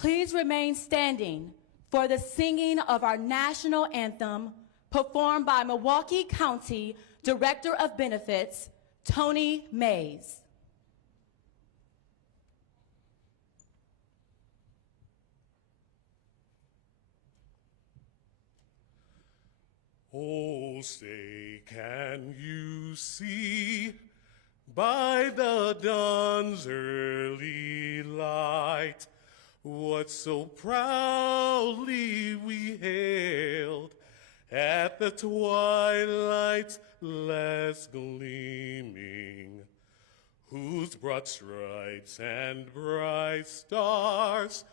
Please remain standing for the singing of our national anthem performed by Milwaukee County Director of Benefits, Tony Mays. Oh, say, can you see by the dawn's early light what so proudly we hailed at the twilight's last gleaming, whose broad stripes and bright stars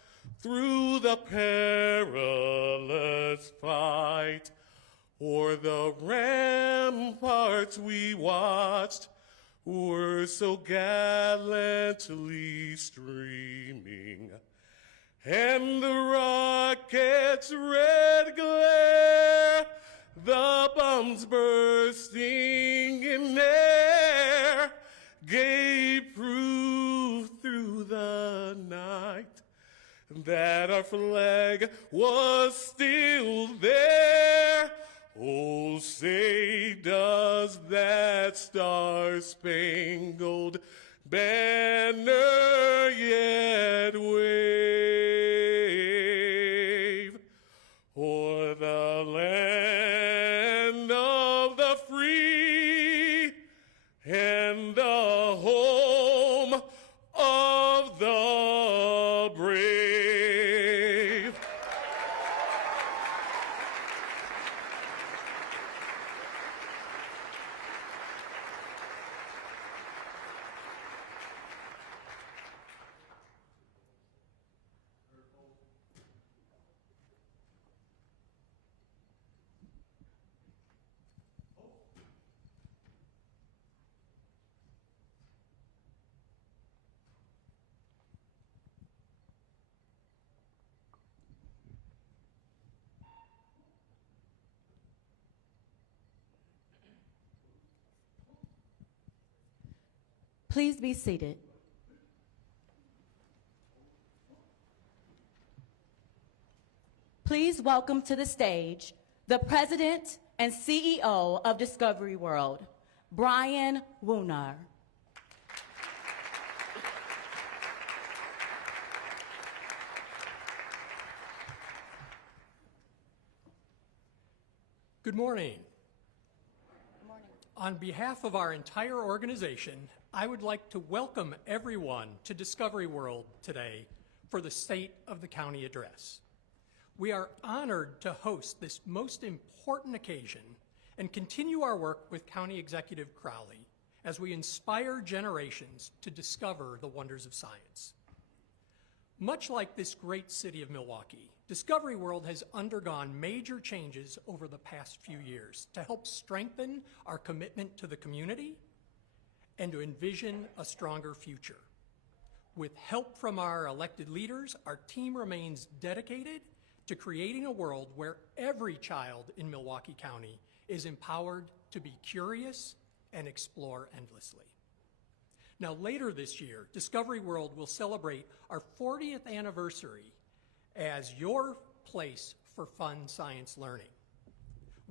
through the perilous fight o'er the ramparts we watched were so gallantly streaming, and the rocket's red glare, the bombs bursting in air, gave proof through the night that our flag was still there. Oh, say, does that star-spangled banner yet wave o'er the land of the free and the home of the brave? Please be seated. Please welcome to the stage the President and CEO of Discovery World, Brian Woonar. Good morning. Good morning. On behalf of our entire organization, I would like to welcome everyone to Discovery World today for the State of the County Address. We are honored to host this most important occasion and continue our work with County Executive Crowley as we inspire generations to discover the wonders of science. Much like this great city of Milwaukee, Discovery World has undergone major changes over the past few years to help strengthen our commitment to the community and to envision a stronger future. With help from our elected leaders, our team remains dedicated to creating a world where every child in Milwaukee County is empowered to be curious and explore endlessly. Now, later this year, Discovery World will celebrate our 40th anniversary as your place for fun science learning.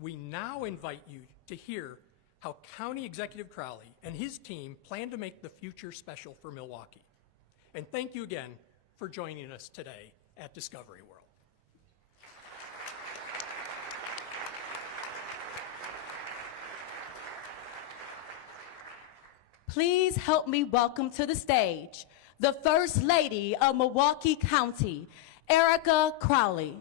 We now invite you to hear how County Executive Crowley and his team plan to make the future special for Milwaukee. And thank you again for joining us today at Discovery World. Please help me welcome to the stage the First Lady of Milwaukee County, Erica Crowley.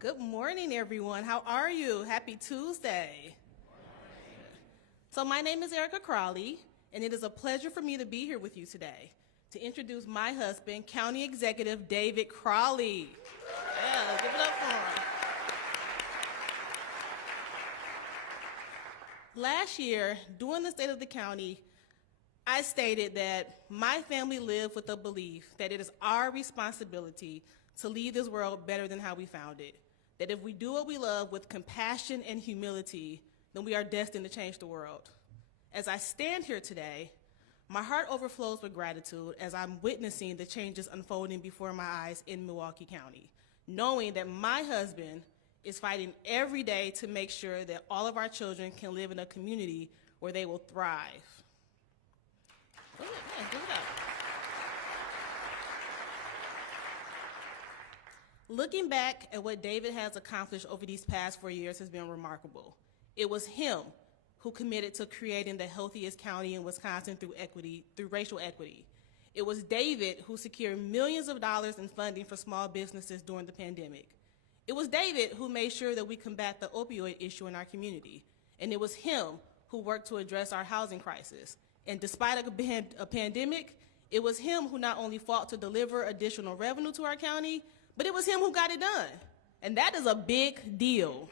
Good morning, everyone. How are you? Happy Tuesday. So my name is Erica Crowley, and it is a pleasure for me to be here with you today to introduce my husband, County Executive David Crowley. Yeah, let's give it up for him. Last year, during the State of the County, I stated that my family lived with the belief that it is our responsibility to leave this world better than how we found it. that if we do what we love with compassion and humility, then we are destined to change the world. As I stand here today, my heart overflows with gratitude as I'm witnessing the changes unfolding before my eyes in Milwaukee County, knowing that my husband is fighting every day to make sure that all of our children can live in a community where they will thrive. Give it up. Looking back at what David has accomplished over these past 4 years has been remarkable. It was him who committed to creating the healthiest county in Wisconsin through racial equity. It was David who secured millions of dollars in funding for small businesses during the pandemic. It was David who made sure that we combat the opioid issue in our community. And it was him who worked to address our housing crisis. And despite a pandemic, it was him who not only fought to deliver additional revenue to our county, but it was him who got it done. And that is a big deal.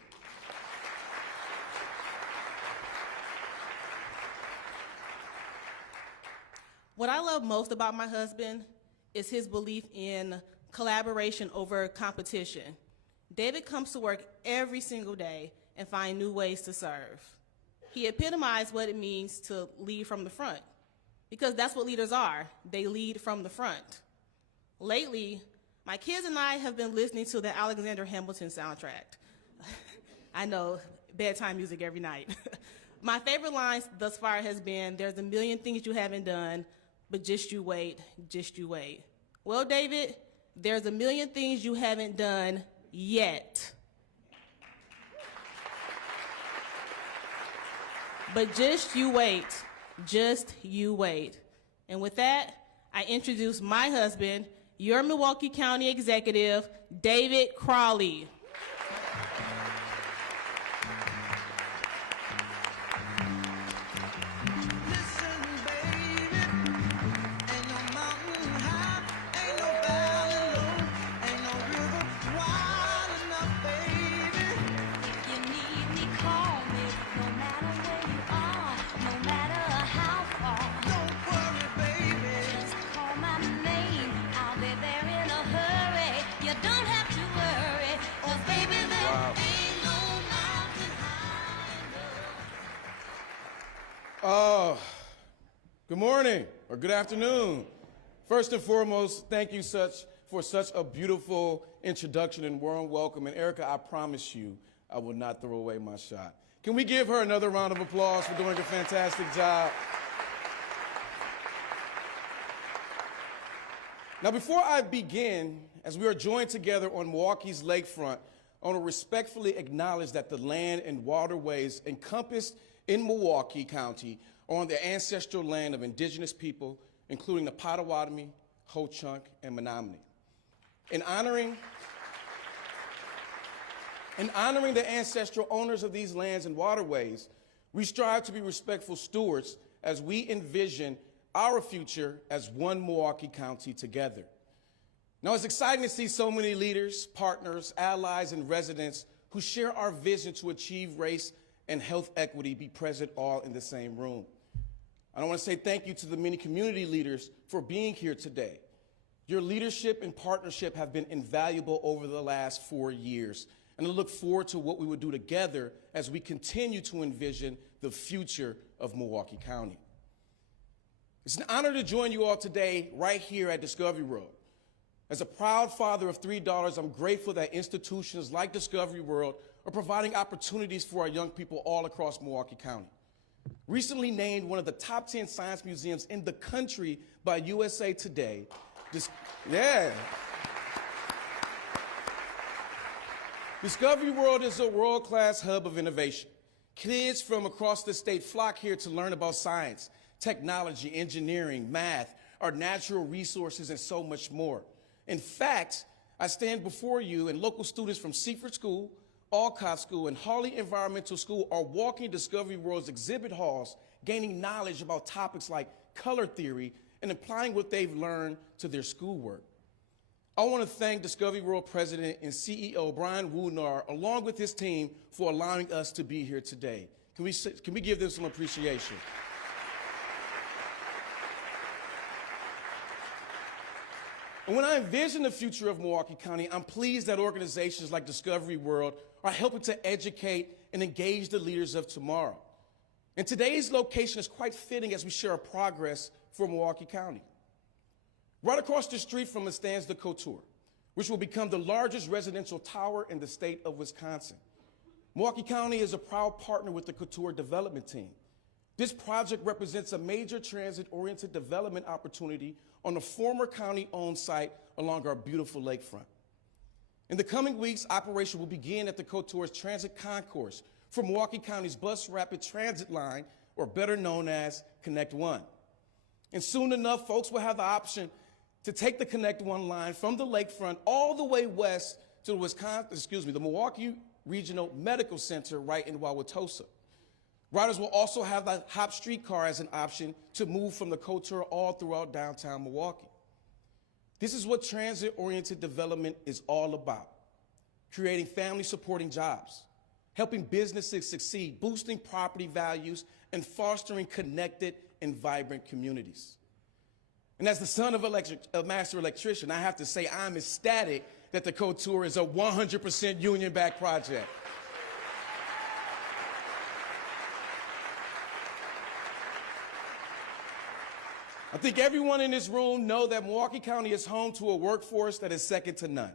What I love most about my husband is his belief in collaboration over competition. David comes to work every single day and find new ways to serve. He epitomized what it means to lead from the front, because that's what leaders are. They lead from the front. Lately, my kids and I have been listening to the Alexander Hamilton soundtrack. I know, bedtime music every night. My favorite lines thus far has been, "There's a million things you haven't done, but just you wait, just you wait." Well, David, there's a million things you haven't done yet. But just you wait, just you wait. And with that, I introduce my husband, your Milwaukee County Executive, David Crowley. Good morning or good afternoon. First and foremost, thank you for such a beautiful introduction and warm welcome. And Erica, I promise you, I will not throw away my shot. Can we give her another round of applause for doing a fantastic job? Now, before I begin, as we are joined together on Milwaukee's lakefront, I want to respectfully acknowledge that the land and waterways encompassed in Milwaukee County are on the ancestral land of indigenous people, including the Potawatomi, Ho-Chunk, and Menominee. In honoring the ancestral owners of these lands and waterways, we strive to be respectful stewards as we envision our future as one Milwaukee County together. Now, it's exciting to see so many leaders, partners, allies, and residents who share our vision to achieve race and health equity be present all in the same room. I want to say thank you to the many community leaders for being here today. Your leadership and partnership have been invaluable over the last 4 years, and I look forward to what we will do together as we continue to envision the future of Milwaukee County. It's an honor to join you all today right here at Discovery World. As a proud father of 3 daughters, I'm grateful that institutions like Discovery World are providing opportunities for our young people all across Milwaukee County. Recently named one of the top 10 science museums in the country by USA Today. Discovery World is a world-class hub of innovation. Kids from across the state flock here to learn about science, technology, engineering, math, our natural resources, and so much more. In fact, I stand before you and local students from Seaford School, Alcott School, and Hawley Environmental School are walking Discovery World's exhibit halls, gaining knowledge about topics like color theory and applying what they've learned to their schoolwork. I want to thank Discovery World President and CEO Brian Woonar, along with his team, for allowing us to be here today. Can we give them some appreciation? And when I envision the future of Milwaukee County, I'm pleased that organizations like Discovery World are helping to educate and engage the leaders of tomorrow. And today's location is quite fitting as we share our progress for Milwaukee County. Right across the street from us stands the Couture, which will become the largest residential tower in the state of Wisconsin. Milwaukee County is a proud partner with the Couture development team. This project represents a major transit-oriented development opportunity on a former county-owned site along our beautiful lakefront. In the coming weeks, operation will begin at the Couture's Transit Concourse for Milwaukee County's Bus Rapid Transit Line, or better known as Connect One. And soon enough, folks will have the option to take the Connect One line from the lakefront all the way west to the Milwaukee Regional Medical Center right in Wauwatosa. Riders will also have the Hop streetcar as an option to move from the Couture all throughout downtown Milwaukee. This is what transit-oriented development is all about: creating family-supporting jobs, helping businesses succeed, boosting property values, and fostering connected and vibrant communities. And as the son of a master electrician, I have to say I'm ecstatic that the Couture is a 100% union-backed project. I think everyone in this room knows that Milwaukee County is home to a workforce that is second to none.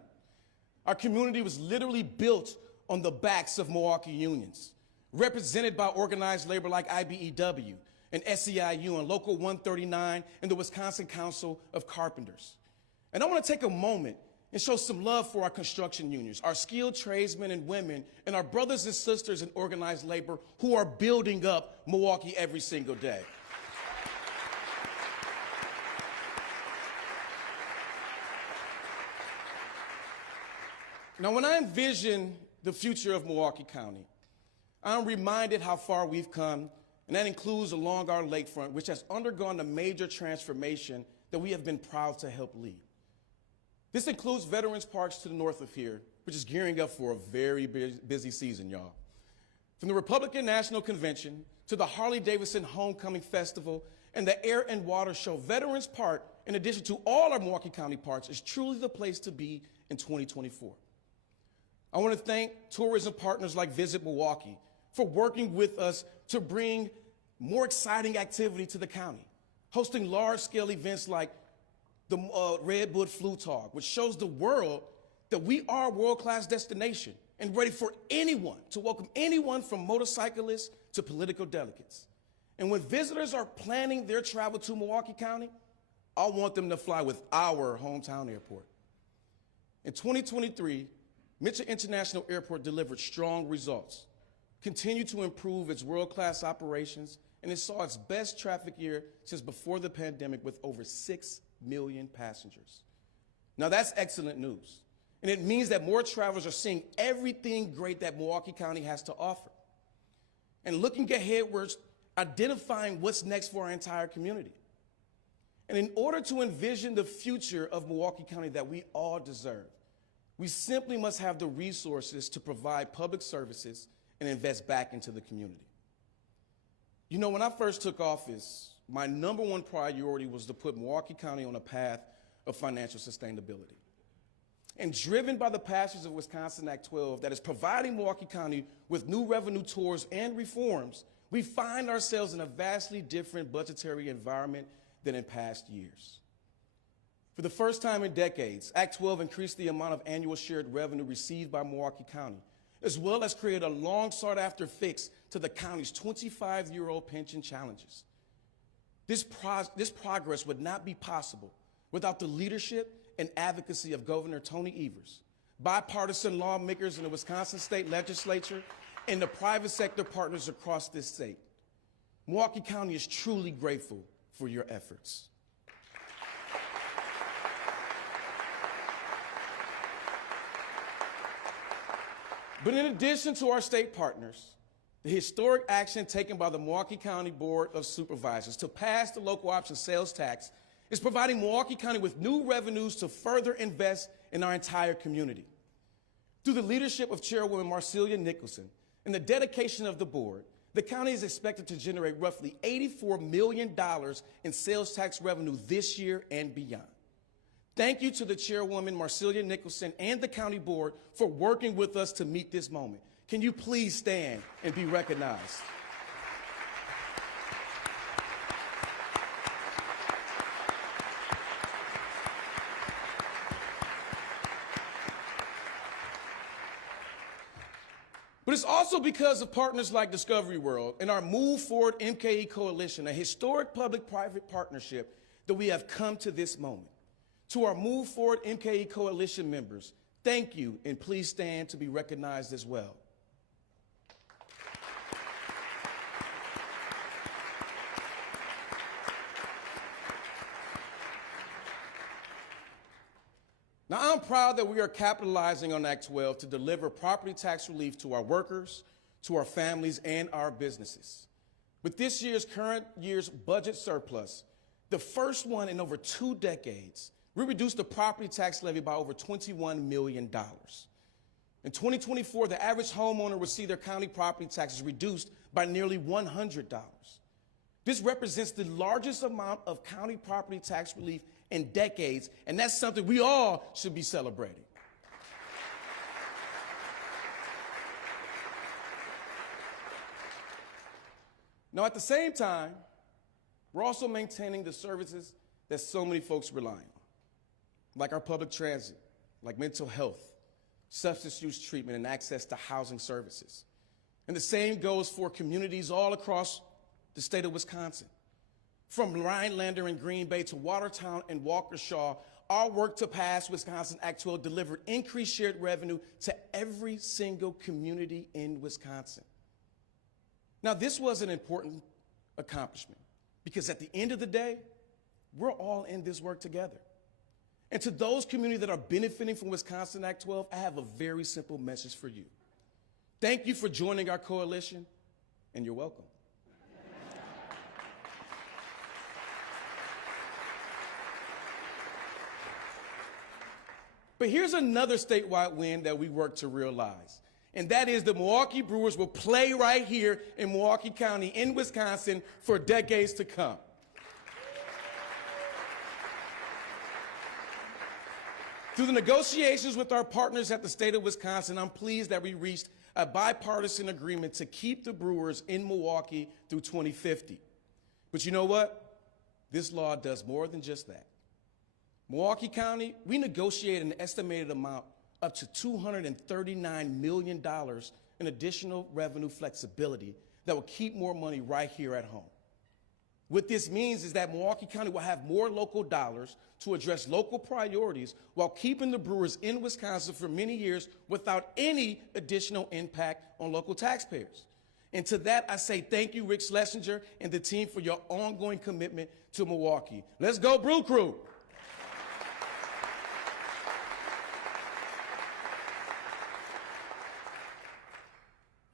Our community was literally built on the backs of Milwaukee unions, represented by organized labor like IBEW and SEIU and Local 139 and the Wisconsin Council of Carpenters. And I want to take a moment and show some love for our construction unions, our skilled tradesmen and women, and our brothers and sisters in organized labor who are building up Milwaukee every single day. Now, when I envision the future of Milwaukee County, I'm reminded how far we've come, and that includes along our lakefront, which has undergone a major transformation that we have been proud to help lead. This includes Veterans Parks to the north of here, which is gearing up for a very busy season, y'all. From the Republican National Convention to the Harley-Davidson Homecoming Festival and the Air and Water Show, Veterans Park, in addition to all our Milwaukee County parks, is truly the place to be in 2024. I want to thank tourism partners like Visit Milwaukee for working with us to bring more exciting activity to the county, hosting large-scale events like the Redwood Flu Talk, which shows the world that we are a world-class destination and ready for anyone, to welcome anyone from motorcyclists to political delegates. And when visitors are planning their travel to Milwaukee County, I want them to fly with our hometown airport. In 2023, Mitchell International Airport delivered strong results, continued to improve its world-class operations, and it saw its best traffic year since before the pandemic with over 6 million passengers. Now that's excellent news, and it means that more travelers are seeing everything great that Milwaukee County has to offer. And looking ahead, we're identifying what's next for our entire community. And in order to envision the future of Milwaukee County that we all deserve, we simply must have the resources to provide public services and invest back into the community. You know, when I first took office, my number one priority was to put Milwaukee County on a path of financial sustainability. And driven by the passage of Wisconsin Act 12 that is providing Milwaukee County with new revenue tours and reforms, we find ourselves in a vastly different budgetary environment than in past years. For the first time in decades, Act 12 increased the amount of annual shared revenue received by Milwaukee County, as well as create a long sought-after fix to the county's 25-year-old pension challenges. This progress would not be possible without the leadership and advocacy of Governor Tony Evers, bipartisan lawmakers in the Wisconsin State Legislature, and the private sector partners across this state. Milwaukee County is truly grateful for your efforts. But in addition to our state partners, the historic action taken by the Milwaukee County Board of Supervisors to pass the local option sales tax is providing Milwaukee County with new revenues to further invest in our entire community. Through the leadership of Chairwoman Marcelia Nicholson and the dedication of the board, the county is expected to generate roughly $84 million in sales tax revenue this year and beyond. Thank you to the Chairwoman, Marcelia Nicholson, and the County Board for working with us to meet this moment. Can you please stand and be recognized? But it's also because of partners like Discovery World and our Move Forward MKE Coalition, a historic public-private partnership, that we have come to this moment. To our Move Forward MKE Coalition members, thank you, and please stand to be recognized as well. Now, I'm proud that we are capitalizing on Act 12 to deliver property tax relief to our workers, to our families, and our businesses. With this year's current year's budget surplus, the first one in over 2 decades, we reduced the property tax levy by over $21 million. In 2024, the average homeowner will see their county property taxes reduced by nearly $100. This represents the largest amount of county property tax relief in decades, and that's something we all should be celebrating. Now, at the same time, we're also maintaining the services that so many folks rely on, like our public transit, like mental health, substance use treatment, and access to housing services. And the same goes for communities all across the state of Wisconsin. From Rhinelander and Green Bay to Watertown and Waukesha, our work to pass Wisconsin Act 12 delivered increased shared revenue to every single community in Wisconsin. Now, this was an important accomplishment because at the end of the day, we're all in this work together. And to those communities that are benefiting from Wisconsin Act 12, I have a very simple message for you. Thank you for joining our coalition, and you're welcome. But here's another statewide win that we work to realize, and that is the Milwaukee Brewers will play right here in Milwaukee County in Wisconsin for decades to come. Through the negotiations with our partners at the state of Wisconsin, I'm pleased that we reached a bipartisan agreement to keep the Brewers in Milwaukee through 2050. But you know what? This law does more than just that. Milwaukee County, we negotiated an estimated amount up to $239 million in additional revenue flexibility that will keep more money right here at home. What this means is that Milwaukee County will have more local dollars to address local priorities while keeping the Brewers in Wisconsin for many years without any additional impact on local taxpayers. And to that, I say thank you, Rick Schlesinger and the team, for your ongoing commitment to Milwaukee. Let's go, Brew Crew.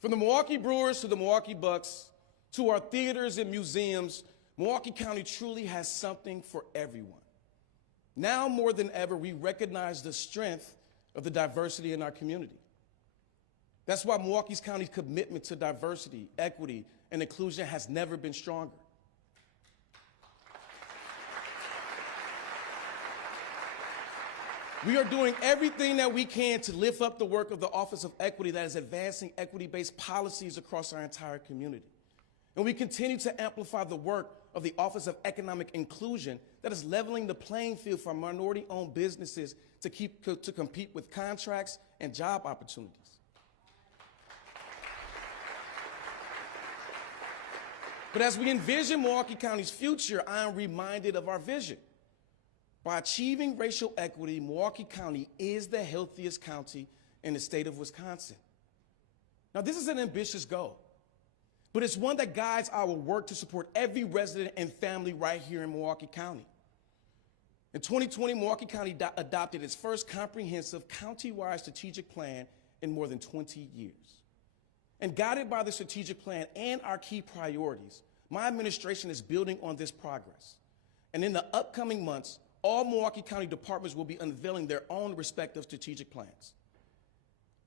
From the Milwaukee Brewers to the Milwaukee Bucks, to our theaters and museums, Milwaukee County truly has something for everyone. Now more than ever, we recognize the strength of the diversity in our community. That's why Milwaukee County's commitment to diversity, equity, and inclusion has never been stronger. We are doing everything that we can to lift up the work of the Office of Equity that is advancing equity-based policies across our entire community. And we continue to amplify the work of the Office of Economic Inclusion that is leveling the playing field for minority-owned businesses to compete with contracts and job opportunities. But as we envision Milwaukee County's future, I am reminded of our vision. By achieving racial equity, Milwaukee County is the healthiest county in the state of Wisconsin. Now, this is an ambitious goal, but it's one that guides our work to support every resident and family right here in Milwaukee County. In 2020, Milwaukee County adopted its first comprehensive county-wide strategic plan in more than 20 years. And guided by the strategic plan and our key priorities, my administration is building on this progress. And in the upcoming months, all Milwaukee County departments will be unveiling their own respective strategic plans.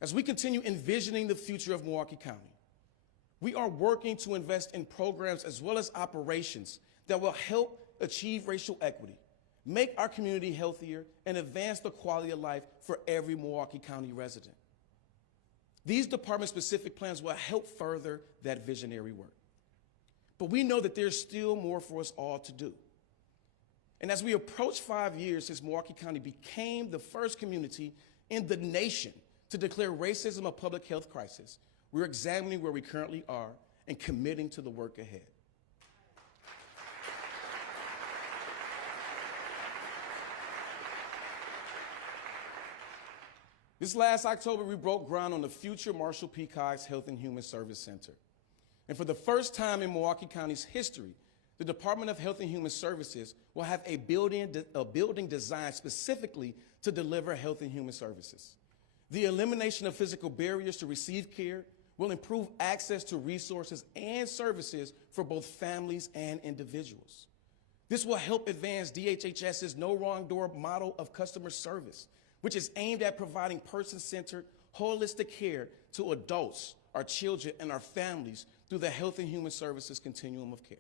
As we continue envisioning the future of Milwaukee County, we are working to invest in programs as well as operations that will help achieve racial equity make our community healthier, and advance the quality of life for every Milwaukee County resident. These department-specific plans will help further that visionary work. But we know that there's still more for us all to do. And as we approach 5 years since Milwaukee County became the first community in the nation to declare racism a public health crisis, we're examining where we currently are and committing to the work ahead. This last October, we broke ground on the future Marshall P. Cox Health and Human Service Center. And for the first time in Milwaukee County's history, the Department of Health and Human Services will have a building designed specifically to deliver health and human services. The elimination of physical barriers to receive care will improve access to resources and services for both families and individuals. This will help advance DHHS's no wrong door model of customer service, which is aimed at providing person-centered, holistic care to adults, our children, and our families through the health and human services continuum of care.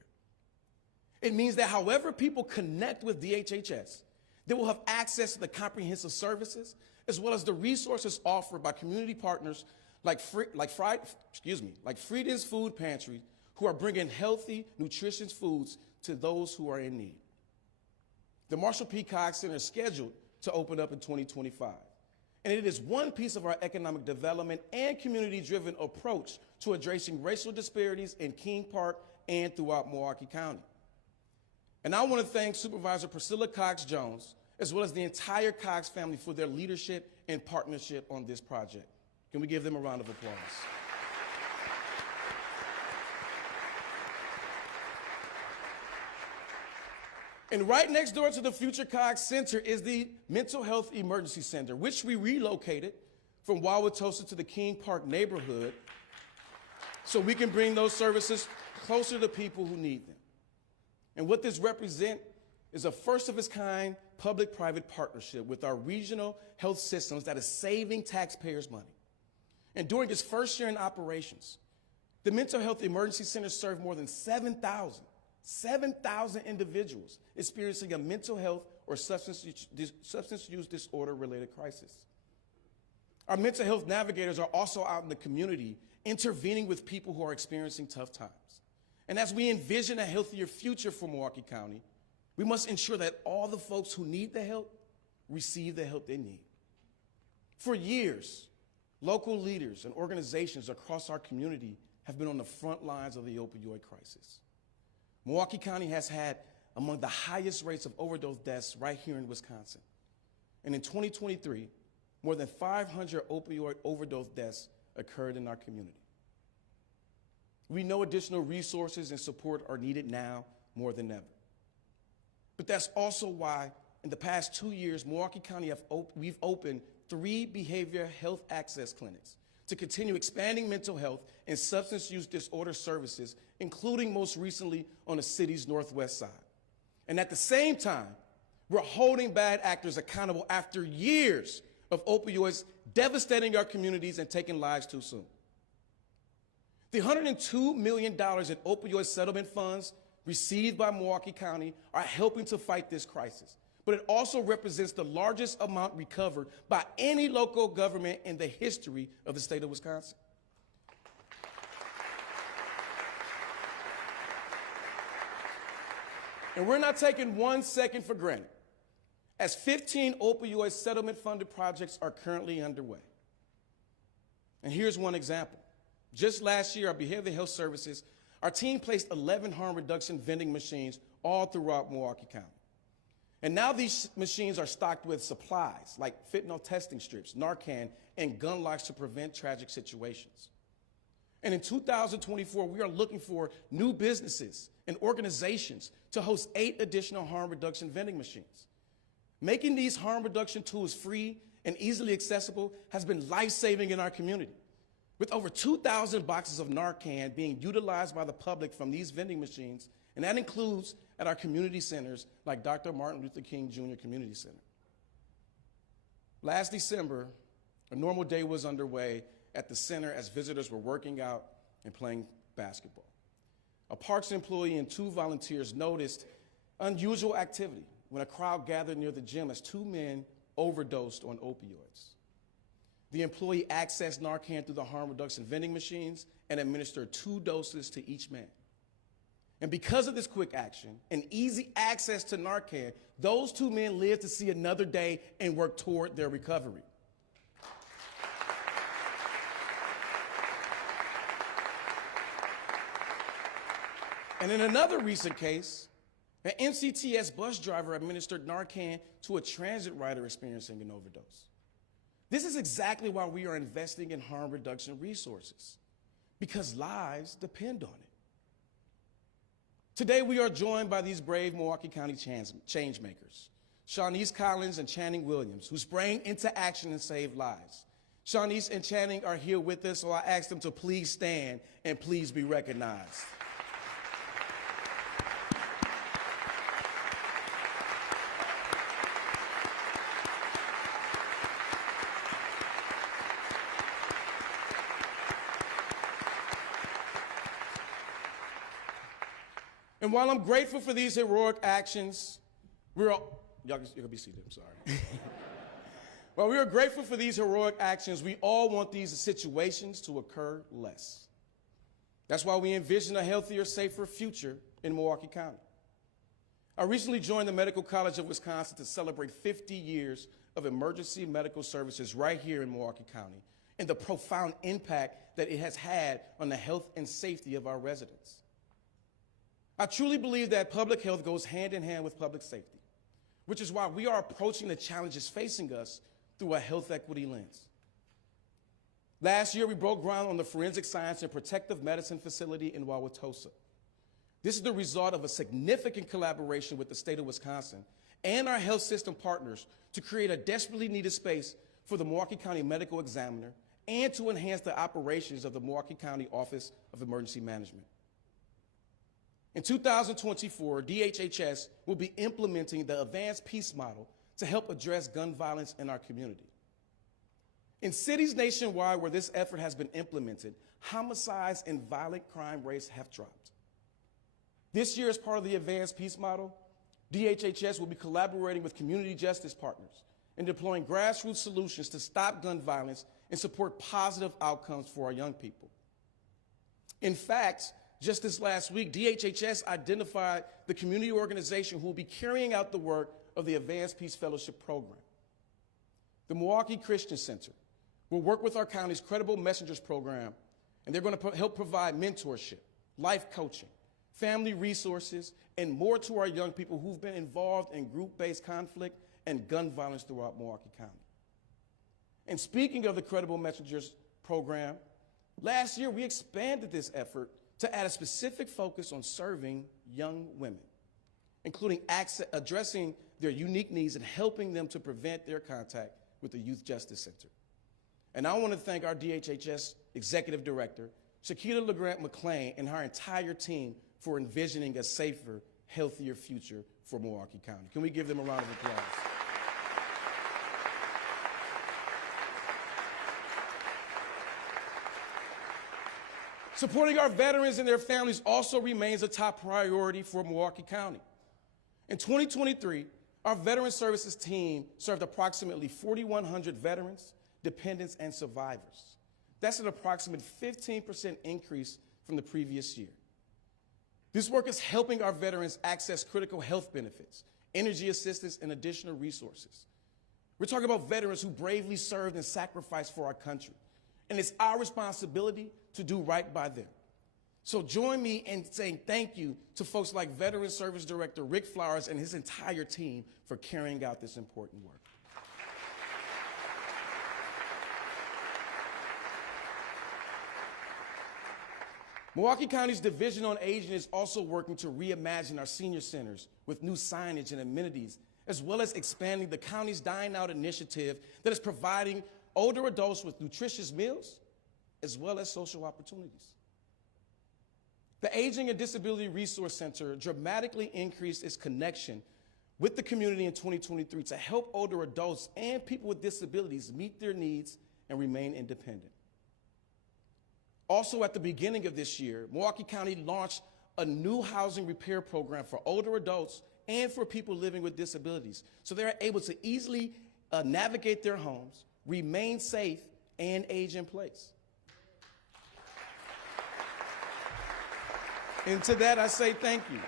It means that however people connect with DHHS, they will have access to the comprehensive services as well as the resources offered by community partners like Freedom's Food Pantry, who are bringing healthy, nutritious foods to those who are in need. The Marshall P. Cox Center is scheduled to open up in 2025. And it is one piece of our economic development and community-driven approach to addressing racial disparities in King Park and throughout Milwaukee County. And I want to thank Supervisor Priscilla Cox Jones, as well as the entire Cox family for their leadership and partnership on this project. Can we give them a round of applause? And right next door to the future Cox Center is the Mental Health Emergency Center, which we relocated from Wauwatosa to the King Park neighborhood so we can bring those services closer to people who need them. And what this represents is a first-of-its-kind public-private partnership with our regional health systems that is saving taxpayers money. And during its first year in operations, the Mental Health Emergency Center served more than 7,000 individuals experiencing a mental health or substance use disorder-related crisis. Our mental health navigators are also out in the community intervening with people who are experiencing tough times. And as we envision a healthier future for Milwaukee County, we must ensure that all the folks who need the help receive the help they need. For years, local leaders and organizations across our community have been on the front lines of the opioid crisis. Milwaukee County has had among the highest rates of overdose deaths right here in Wisconsin. And in 2023, more than 500 opioid overdose deaths occurred in our community. We know additional resources and support are needed now more than ever. But that's also why in the past 2 years, Milwaukee County we've opened 3 behavioral health access clinics to continue expanding mental health and substance use disorder services, including most recently on the city's northwest side. And at the same time, we're holding bad actors accountable after years of opioids devastating our communities and taking lives too soon. The $102 million in opioid settlement funds received by Milwaukee County are helping to fight this crisis, but it also represents the largest amount recovered by any local government in the history of the state of Wisconsin. And we're not taking 1 second for granted, as 15 opioid settlement-funded projects are currently underway. And here's one example. Just last year, our behavioral health services, our team placed 11 harm reduction vending machines all throughout Milwaukee County. And now these machines are stocked with supplies like fentanyl testing strips, Narcan, and gun locks to prevent tragic situations. And in 2024, we are looking for new businesses and organizations to host 8 additional harm reduction vending machines. Making these harm reduction tools free and easily accessible has been life-saving in our community, with over 2,000 boxes of Narcan being utilized by the public from these vending machines, and that includes at our community centers like Dr. Martin Luther King Jr. Community Center. Last December, a normal day was underway at the center as visitors were working out and playing basketball. A parks employee and 2 volunteers noticed unusual activity when a crowd gathered near the gym as two men overdosed on opioids. The employee accessed Narcan through the harm reduction vending machines and administered 2 doses to each man. And because of this quick action and easy access to Narcan, those 2 men lived to see another day and work toward their recovery. And in another recent case, an MCTS bus driver administered Narcan to a transit rider experiencing an overdose. This is exactly why we are investing in harm reduction resources, because lives depend on it. Today, we are joined by these brave Milwaukee County change makers, Shawnice Collins and Channing Williams, who sprang into action and saved lives. Shawnice and Channing are here with us, so I ask them to please stand and please be recognized. And while I'm grateful for these heroic actions, y'all can be seated, I'm sorry. While we are grateful for these heroic actions, we all want these situations to occur less. That's why we envision a healthier, safer future in Milwaukee County. I recently joined the Medical College of Wisconsin to celebrate 50 years of emergency medical services right here in Milwaukee County and the profound impact that it has had on the health and safety of our residents. I truly believe that public health goes hand in hand with public safety, which is why we are approaching the challenges facing us through a health equity lens. Last year, we broke ground on the Forensic Science and Protective Medicine facility in Wauwatosa. This is the result of a significant collaboration with the state of Wisconsin and our health system partners to create a desperately needed space for the Milwaukee County Medical Examiner and to enhance the operations of the Milwaukee County Office of Emergency Management. In 2024, DHHS will be implementing the Advanced Peace Model to help address gun violence in our community. In cities nationwide where this effort has been implemented, homicides and violent crime rates have dropped. This year, as part of the Advanced Peace Model, DHHS will be collaborating with community justice partners and deploying grassroots solutions to stop gun violence and support positive outcomes for our young people. In fact, just this last week, DHHS identified the community organization who will be carrying out the work of the Advanced Peace Fellowship Program. The Milwaukee Christian Center will work with our county's Credible Messengers program, and they're going to help provide mentorship, life coaching, family resources, and more to our young people who've been involved in group-based conflict and gun violence throughout Milwaukee County. And speaking of the Credible Messengers program, last year we expanded this effort to add a specific focus on serving young women, including addressing their unique needs and helping them to prevent their contact with the Youth Justice Center. And I want to thank our DHHS Executive Director, Shakita LeGrant McClain, and her entire team for envisioning a safer, healthier future for Milwaukee County. Can we give them a round of applause? Supporting our veterans and their families also remains a top priority for Milwaukee County. In 2023, our Veteran Services team served approximately 4,100 veterans, dependents, and survivors. That's an approximate 15% increase from the previous year. This work is helping our veterans access critical health benefits, energy assistance, and additional resources. We're talking about veterans who bravely served and sacrificed for our country, and it's our responsibility to do right by them. So join me in saying thank you to folks like Veteran Service Director Rick Flowers and his entire team for carrying out this important work. Milwaukee County's Division on Aging is also working to reimagine our senior centers with new signage and amenities, as well as expanding the county's Dine Out initiative that is providing older adults with nutritious meals, as well as social opportunities. The Aging and Disability Resource Center dramatically increased its connection with the community in 2023 to help older adults and people with disabilities meet their needs and remain independent. Also, at the beginning of this year, Milwaukee County launched a new housing repair program for older adults and for people living with disabilities, so they're able to easily navigate their homes, remain safe, and age in place. And to that, I say thank you.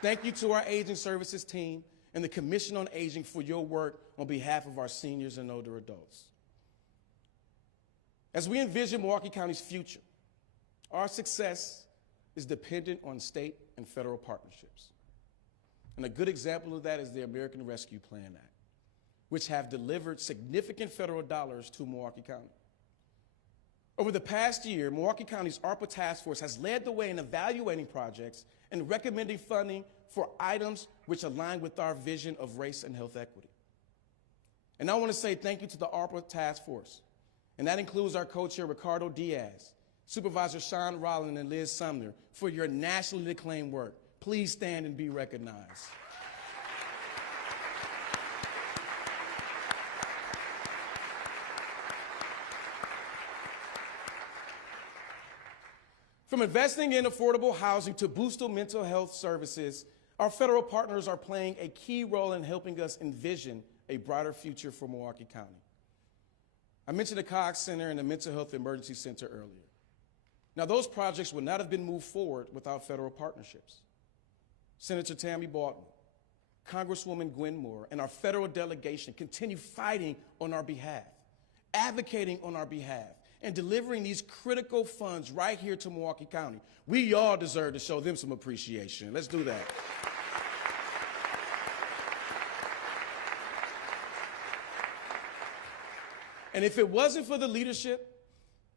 Thank you to our Aging Services team and the Commission on Aging for your work on behalf of our seniors and older adults. As we envision Milwaukee County's future, our success is dependent on state and federal partnerships. And a good example of that is the American Rescue Plan Act, which have delivered significant federal dollars to Milwaukee County. Over the past year, Milwaukee County's ARPA Task Force has led the way in evaluating projects and recommending funding for items which align with our vision of race and health equity. And I want to say thank you to the ARPA Task Force, and that includes our co-chair Ricardo Diaz, Supervisor Sean Rollin, and Liz Sumner for your nationally acclaimed work. Please stand and be recognized. From investing in affordable housing to boosting mental health services, our federal partners are playing a key role in helping us envision a brighter future for Milwaukee County. I mentioned the Cox Center and the Mental Health Emergency Center earlier. Now, those projects would not have been moved forward without federal partnerships. Senator Tammy Baldwin, Congresswoman Gwen Moore, and our federal delegation continue fighting on our behalf, advocating on our behalf, and delivering these critical funds right here to Milwaukee County. We all deserve to show them some appreciation. Let's do that. And if it wasn't for the leadership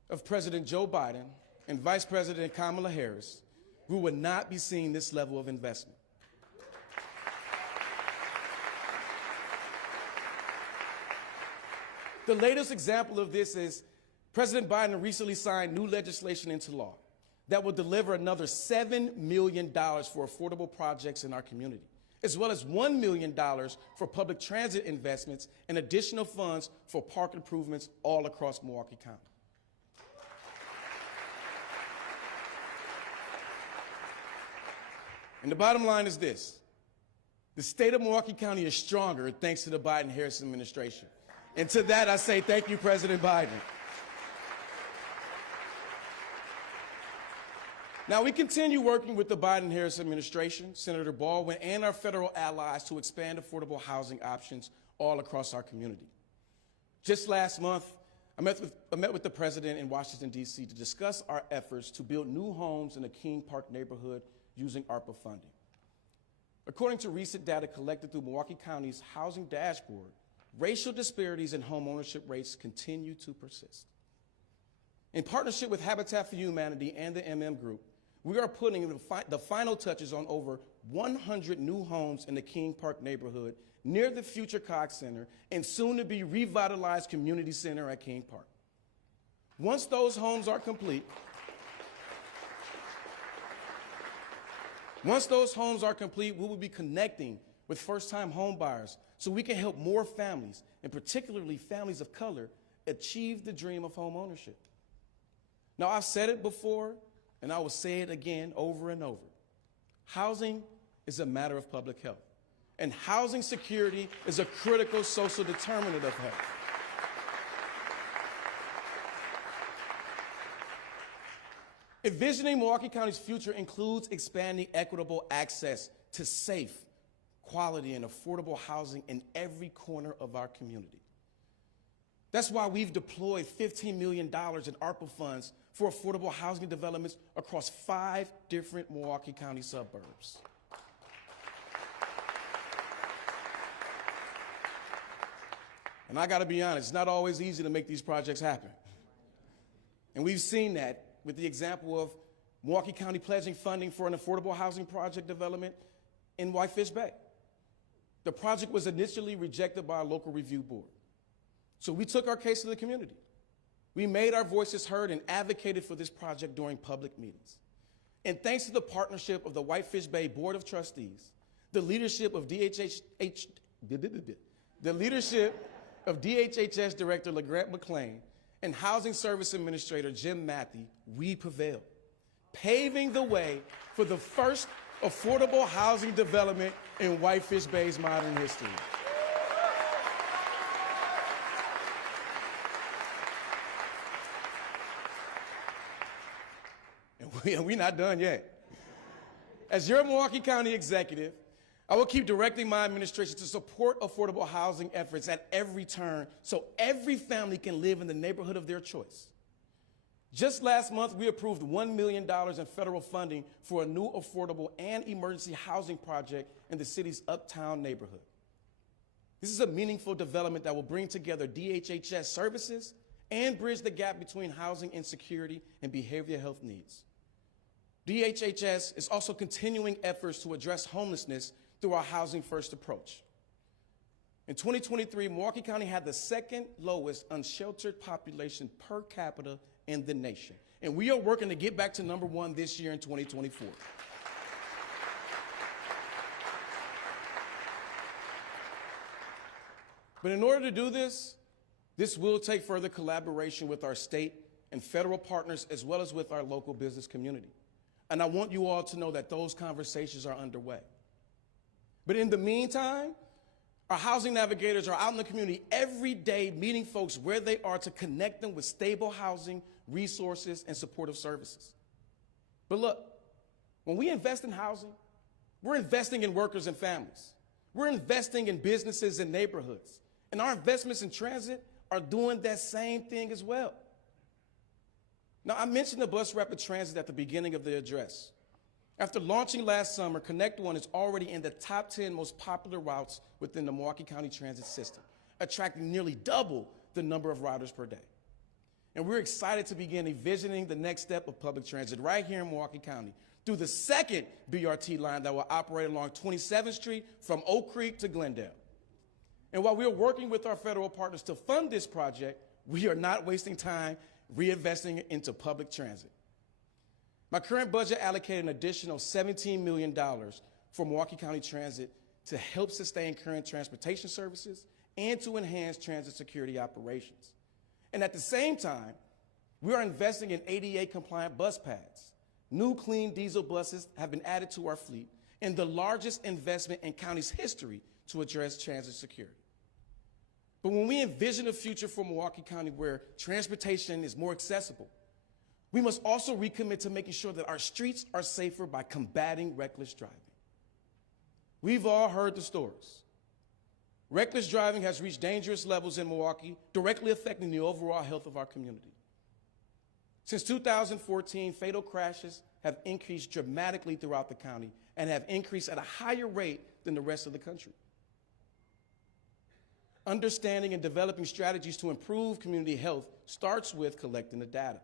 of President Joe Biden and Vice President Kamala Harris, we would not be seeing this level of investment. The latest example of this is President Biden recently signed new legislation into law that will deliver another $7 million for affordable projects in our community, as well as $1 million for public transit investments and additional funds for park improvements all across Milwaukee County. And the bottom line is this: the state of Milwaukee County is stronger thanks to the Biden-Harris administration. And to that, I say thank you, President Biden. Now, we continue working with the Biden-Harris administration, Senator Baldwin, and our federal allies to expand affordable housing options all across our community. Just last month, I met with the president in Washington, D.C. to discuss our efforts to build new homes in the King Park neighborhood using ARPA funding. According to recent data collected through Milwaukee County's Housing Dashboard, racial disparities in home ownership rates continue to persist. In partnership with Habitat for Humanity and the MM Group, we are putting the final touches on over 100 new homes in the King Park neighborhood near the future Cox Center and soon to be revitalized community center at King Park. Once those homes are complete, we will be connecting with first-time home buyers so we can help more families, and particularly families of color, achieve the dream of home ownership. Now, I've said it before, and I will say it again over and over. Housing is a matter of public health, and housing security is a critical social determinant of health. Envisioning Milwaukee County's future includes expanding equitable access to safe, quality, and affordable housing in every corner of our community. That's why we've deployed $15 million in ARPA funds for affordable housing developments across 5 different Milwaukee County suburbs. And I gotta be honest, it's not always easy to make these projects happen. And we've seen that with the example of Milwaukee County pledging funding for an affordable housing project development in Whitefish Bay. The project was initially rejected by a local review board. So we took our case to the community. We made our voices heard and advocated for this project during public meetings. And thanks to the partnership of the Whitefish Bay Board of Trustees, the leadership of DHHS Director LeGrant McLean, and Housing Service Administrator Jim Matthey, we prevailed, paving the way for the first affordable housing development in Whitefish Bay's modern history. And we're not done yet. As your Milwaukee County executive, I will keep directing my administration to support affordable housing efforts at every turn so every family can live in the neighborhood of their choice. Just last month, we approved $1 million in federal funding for a new affordable and emergency housing project in the city's uptown neighborhood. This is a meaningful development that will bring together DHHS services and bridge the gap between housing insecurity and behavioral health needs. DHHS is also continuing efforts to address homelessness through our Housing First approach. In 2023, Milwaukee County had the second lowest unsheltered population per capita in the nation. And we are working to get back to number one this year in 2024. But in order to do this, this will take further collaboration with our state and federal partners as well as with our local business community. And I want you all to know that those conversations are underway. But in the meantime, our housing navigators are out in the community every day meeting folks where they are to connect them with stable housing, resources, and supportive services. But look, when we invest in housing, we're investing in workers and families. We're investing in businesses and neighborhoods. And our investments in transit are doing that same thing as well. Now, I mentioned the bus rapid transit at the beginning of the address. After launching last summer, Connect One is already in the top 10 most popular routes within the Milwaukee County transit system, attracting nearly double the number of riders per day. And we're excited to begin envisioning the next step of public transit right here in Milwaukee County through the second BRT line that will operate along 27th Street from Oak Creek to Glendale. And while we are working with our federal partners to fund this project, we are not wasting time reinvesting into public transit. My current budget allocated an additional $17 million for Milwaukee County Transit to help sustain current transportation services and to enhance transit security operations. And at the same time, we are investing in ADA-compliant bus pads. New clean diesel buses have been added to our fleet, and the largest investment in county's history to address transit security. But when we envision a future for Milwaukee County where transportation is more accessible, we must also recommit to making sure that our streets are safer by combating reckless driving. We've all heard the stories. Reckless driving has reached dangerous levels in Milwaukee, directly affecting the overall health of our community. Since 2014, fatal crashes have increased dramatically throughout the county and have increased at a higher rate than the rest of the country. Understanding and developing strategies to improve community health starts with collecting the data.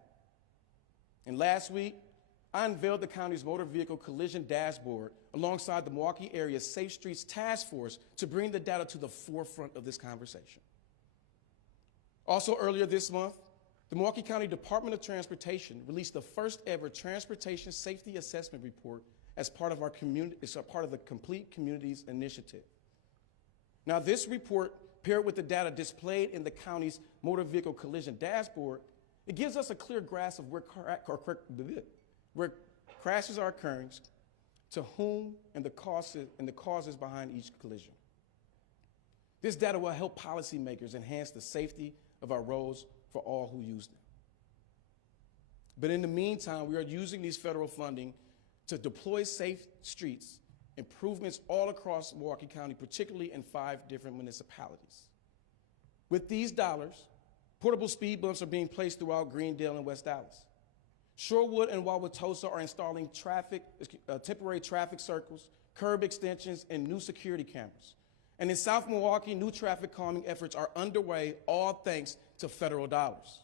And last week, I unveiled the county's motor vehicle collision dashboard alongside the Milwaukee Area Safe Streets Task Force to bring the data to the forefront of this conversation. Also earlier this month, the Milwaukee County Department of Transportation released the first ever Transportation Safety Assessment Report as part of the Complete Communities Initiative. Now, this report, paired with the data displayed in the county's motor vehicle collision dashboard, it gives us a clear grasp of where crashes are occurring, to whom, and the causes behind each collision. This data will help policymakers enhance the safety of our roads for all who use them. But in the meantime, we are using these federal funding to deploy safe streets improvements all across Milwaukee County, particularly in 5 different municipalities. With these dollars, portable speed bumps are being placed throughout Greendale and West Dallas. Shorewood and Wauwatosa are installing temporary traffic circles, curb extensions, and new security cameras. And in South Milwaukee, new traffic calming efforts are underway, all thanks to federal dollars.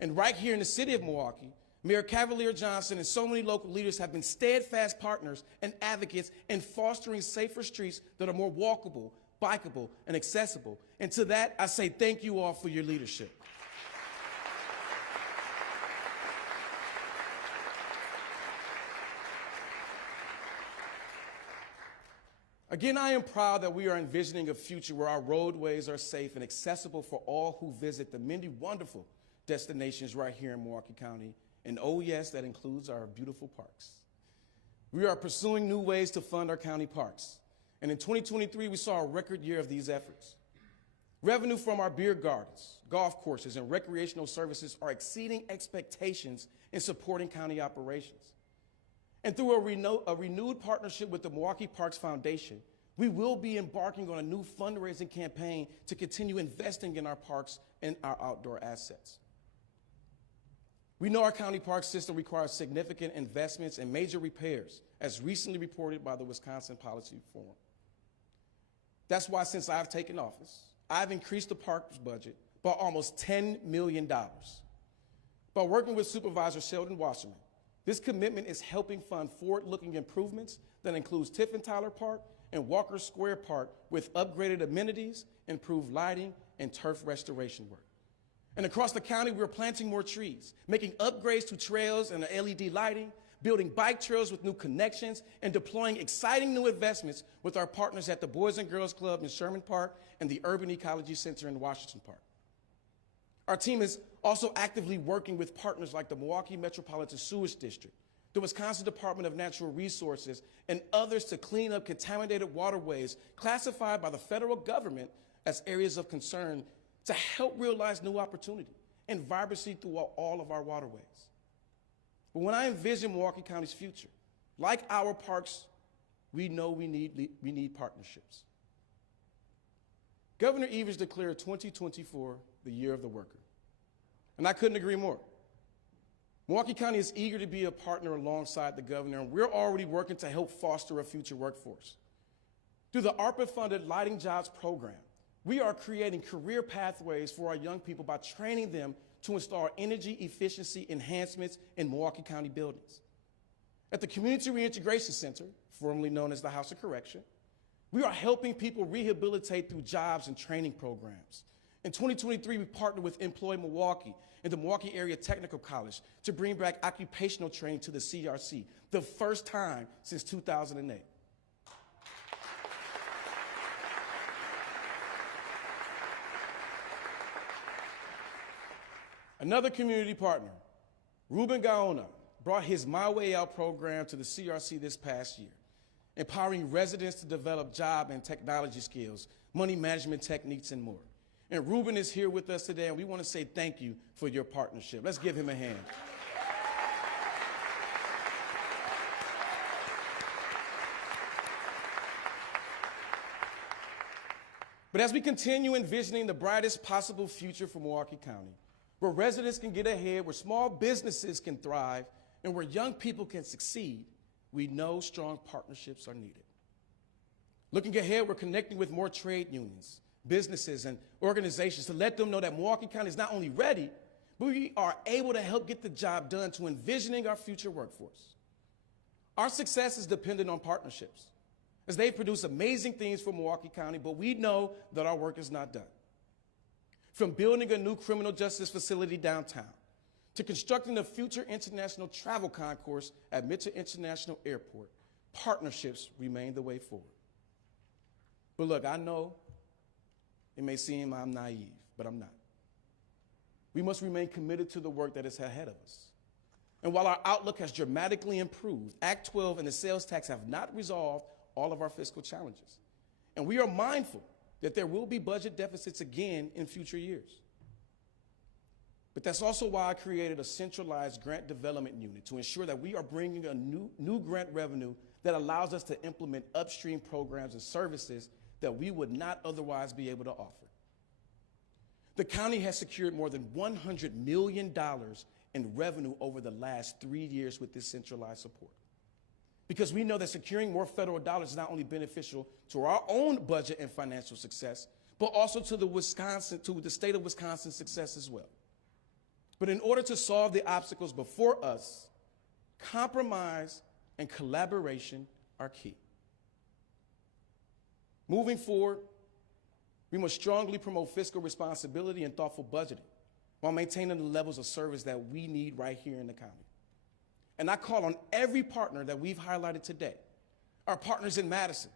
And right here in the city of Milwaukee, Mayor Cavalier Johnson and so many local leaders have been steadfast partners and advocates in fostering safer streets that are more walkable, bikeable, and accessible. And to that, I say thank you all for your leadership. Again, I am proud that we are envisioning a future where our roadways are safe and accessible for all who visit the many wonderful destinations right here in Milwaukee County. And oh yes, that includes our beautiful parks. We are pursuing new ways to fund our county parks. And in 2023, we saw a record year of these efforts. Revenue from our beer gardens, golf courses, and recreational services are exceeding expectations in supporting county operations. And through a renewed partnership with the Milwaukee Parks Foundation, we will be embarking on a new fundraising campaign to continue investing in our parks and our outdoor assets. We know our county park system requires significant investments and major repairs, as recently reported by the Wisconsin Policy Forum. That's why since I've taken office, I've increased the parks budget by almost $10 million. By working with Supervisor Sheldon Wasserman, this commitment is helping fund forward-looking improvements that includes Tiffin-Tyler Park and Walker Square Park with upgraded amenities, improved lighting, and turf restoration work. And across the county, we're planting more trees, making upgrades to trails and LED lighting, building bike trails with new connections, and deploying exciting new investments with our partners at the Boys and Girls Club in Sherman Park and the Urban Ecology Center in Washington Park. Our team is also actively working with partners like the Milwaukee Metropolitan Sewage District, the Wisconsin Department of Natural Resources, and others to clean up contaminated waterways classified by the federal government as areas of concern to help realize new opportunity and vibrancy throughout all of our waterways. But when I envision Milwaukee County's future, like our parks, we know we need partnerships. Governor Evers declared 2024 the year of the worker, and I couldn't agree more. Milwaukee County is eager to be a partner alongside the governor, and we're already working to help foster a future workforce. Through the ARPA-funded Lighting Jobs program, we are creating career pathways for our young people by training them to install energy efficiency enhancements in Milwaukee County buildings. At the Community Reintegration Center, formerly known as the House of Correction, we are helping people rehabilitate through jobs and training programs. In 2023, we partnered with Employ Milwaukee and the Milwaukee Area Technical College to bring back occupational training to the CRC, the first time since 2008. Another community partner, Ruben Gaona, brought his My Way Out program to the CRC this past year, empowering residents to develop job and technology skills, money management techniques, and more. And Ruben is here with us today, and we want to say thank you for your partnership. Let's give him a hand. But as we continue envisioning the brightest possible future for Milwaukee County, where residents can get ahead, where small businesses can thrive, and where young people can succeed, we know strong partnerships are needed. Looking ahead, we're connecting with more trade unions, businesses, and organizations to let them know that Milwaukee County is not only ready, but we are able to help get the job done to envisioning our future workforce. Our success is dependent on partnerships, as they produce amazing things for Milwaukee County, but we know that our work is not done. From building a new criminal justice facility downtown, to constructing a future international travel concourse at Mitchell International Airport, partnerships remain the way forward. But look, I know it may seem I'm naive, but I'm not. We must remain committed to the work that is ahead of us. And while our outlook has dramatically improved, Act 12 and the sales tax have not resolved all of our fiscal challenges. And we are mindful that there will be budget deficits again in future years. But that's also why I created a centralized grant development unit to ensure that we are bringing a new grant revenue that allows us to implement upstream programs and services that we would not otherwise be able to offer. The county has secured more than $100 million in revenue over the last 3 years with this centralized support. Because we know that securing more federal dollars is not only beneficial to our own budget and financial success, but also to the state of Wisconsin's success as well. But in order to solve the obstacles before us, compromise and collaboration are key. Moving forward, we must strongly promote fiscal responsibility and thoughtful budgeting while maintaining the levels of service that we need right here in the county. And I call on every partner that we've highlighted today, our partners in Madison,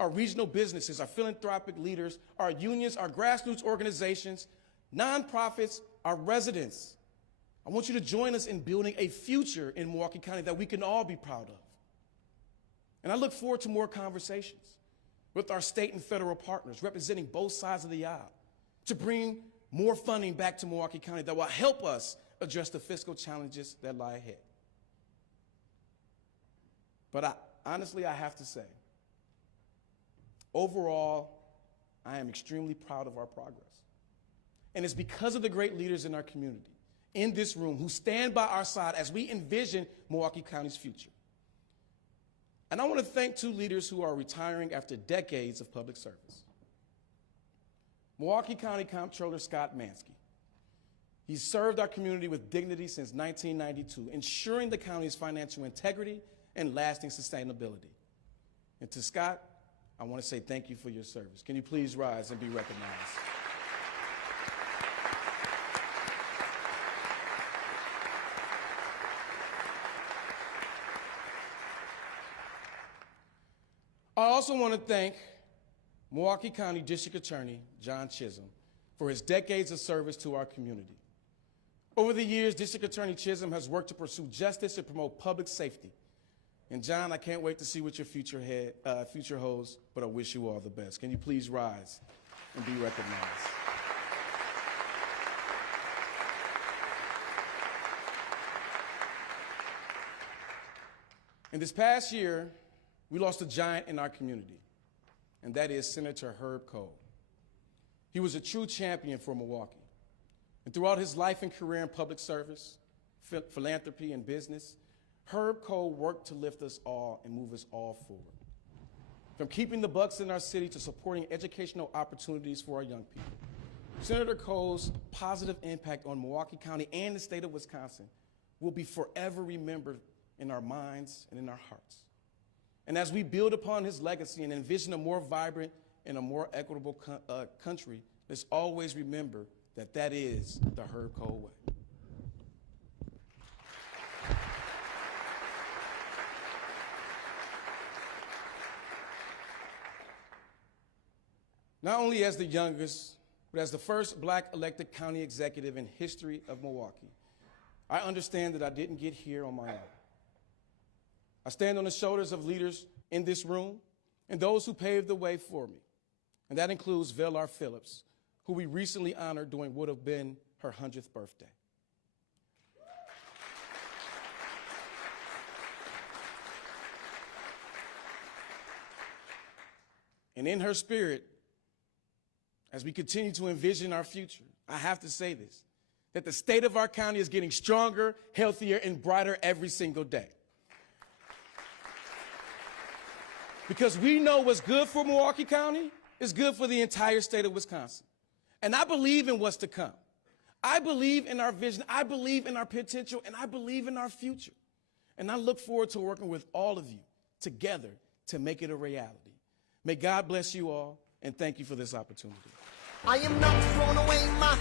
our regional businesses, our philanthropic leaders, our unions, our grassroots organizations, nonprofits, our residents. I want you to join us in building a future in Milwaukee County that we can all be proud of. And I look forward to more conversations with our state and federal partners representing both sides of the aisle to bring more funding back to Milwaukee County that will help us address the fiscal challenges that lie ahead. But honestly, I have to say, overall, I am extremely proud of our progress. And it's because of the great leaders in our community, in this room, who stand by our side as we envision Milwaukee County's future. And I want to thank two leaders who are retiring after decades of public service. Milwaukee County Comptroller Scott Mansky. He's served our community with dignity since 1992, ensuring the county's financial integrity and lasting sustainability. And to Scott, I want to say thank you for your service. Can you please rise and be recognized? I also want to thank Milwaukee County District Attorney John Chisholm for his decades of service to our community. Over the years, District Attorney Chisholm has worked to pursue justice and promote public safety. And John, I can't wait to see what your future holds, but I wish you all the best. Can you please rise and be recognized? And this past year, we lost a giant in our community, and that is Senator Herb Cole. He was a true champion for Milwaukee. And throughout his life and career in public service, philanthropy, and business, Herb Cole worked to lift us all and move us all forward. From keeping the bucks in our city to supporting educational opportunities for our young people, Senator Cole's positive impact on Milwaukee County and the state of Wisconsin will be forever remembered in our minds and in our hearts. And as we build upon his legacy and envision a more vibrant and a more equitable country, let's always remember that that is the Herb Cole way. Not only as the youngest, but as the first black elected county executive in history of Milwaukee, I understand that I didn't get here on my own. I stand on the shoulders of leaders in this room and those who paved the way for me. And that includes Velar Phillips, who we recently honored during what would have been her 100th birthday. And in her spirit, as we continue to envision our future, I have to say this, that the state of our county is getting stronger, healthier, and brighter every single day. Because we know what's good for Milwaukee County is good for the entire state of Wisconsin. And I believe in what's to come. I believe in our vision, I believe in our potential, and I believe in our future. And I look forward to working with all of you together to make it a reality. May God bless you all, and thank you for this opportunity. I am not throwing away my